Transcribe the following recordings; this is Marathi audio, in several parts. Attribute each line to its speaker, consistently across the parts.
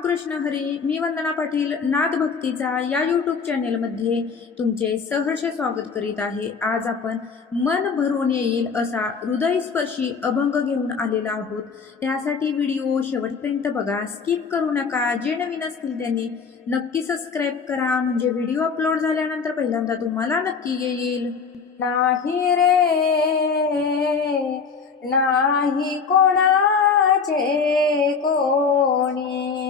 Speaker 1: रामकृष्ण हरी मी वंदना पाटील नाद भक्तीचा या यूट्यूब चॅनेलमध्ये तुमचे सहर्ष स्वागत करीत आहे. आज आपण मन भरून येईल असा हृदयस्पर्शी अभंग घेऊन आलेला आहोत. त्यासाठी व्हिडिओ शेवटपर्यंत बघा. स्किप करू नका. जे नवीन असतील त्यांनी नक्की सबस्क्राईब करा. म्हणजे व्हिडिओ अपलोड झाल्यानंतर पहिल्यांदा तुम्हाला नक्की येईल.
Speaker 2: नाही रे नाही कोणाचे कोणी.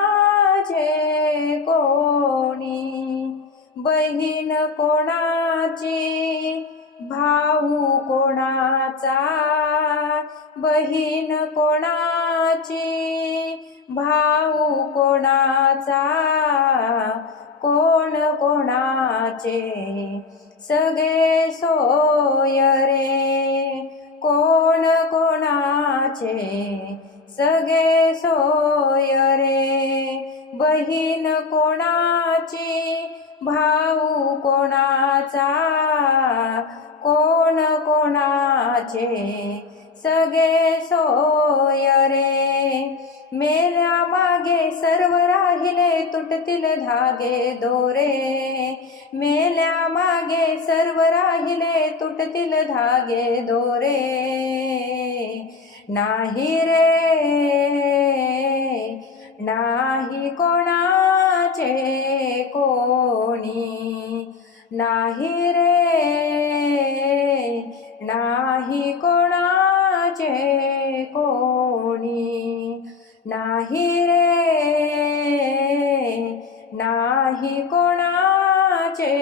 Speaker 2: बहीण कोणाची? भाऊ कोणाचा? बहीण कोणाची? भाऊ कोणाचा? कोण कोणाचे? सगळे सोय रे. कोण कोणाचे? सगळे सोय रे. बहीण को खाऊ कोणाचा? कोण कोणाचे? सगळे सोय रे. मेल्या मागे सर्व राहिले तुटतील धागे दोरे. मेल्या मागे सर्व राहिले तुटतील धागे दोरे. नाही रे. नाही कोणाचे कोणी नाही रे नाही कोणाचे कोणी नाही रे नाही कोणाचे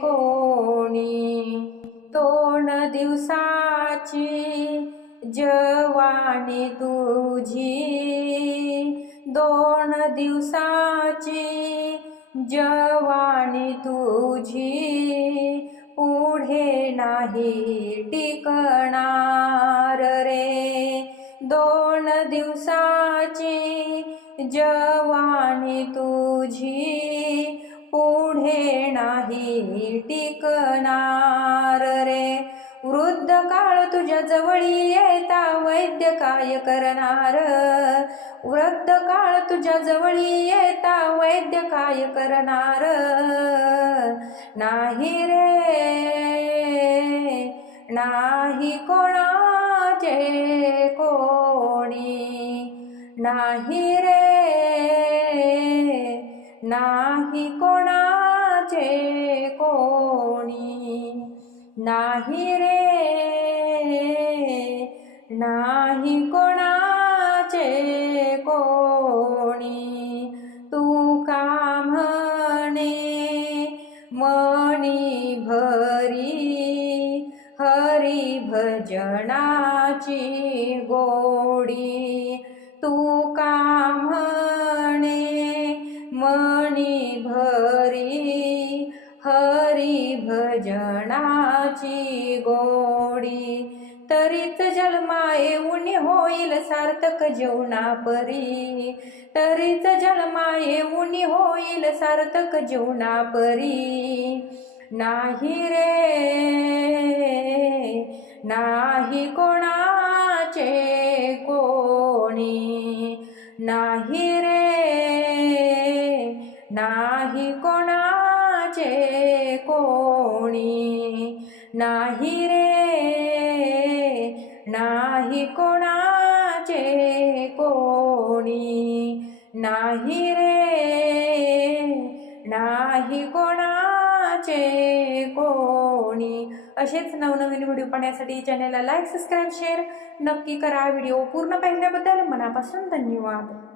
Speaker 2: कोणी. दोन दिवसाची जवानी तुझी दोन दिवसाची जवानी तुझी पुढे नाही टिकणार रे. दोन दिवसाची जवानी तुझी पुढे नाही टिकणार रे. वृद्ध काळ तुझ्या जवळी येता वैद्य काय करणार? वृद्ध काळ तुझ्या जवळी येता वैद्य काय करणार? नाही रे नाही कोणाचे कोणी. नाही रे नाही कोण नाही रे. नाही कोणाचे कोणी. तू का म्हणे? मणी भरी हरी भजनाची गोडी. तू का म्हणे? मणी भरी नामाची गोडी. तरीच जन्मा येऊन होईल सार्थक जेवणा परी तरीच जन्मा येऊन होईल सार्थक जेवणा परी नाही रे नाही कोणाचे कोणी. नाही रे नाही कोणाचे कोणी. नाही रे नाही कोणाचे कोणी. नाही रे नाही कोणाचे कोणी. असेच नवनवीन व्हिडिओ पाहण्यासाठी चॅनलला लाईक सबस्क्राईब शेअर नक्की करा. व्हिडिओ पूर्ण पाहिल्याबद्दल मनापासून धन्यवाद.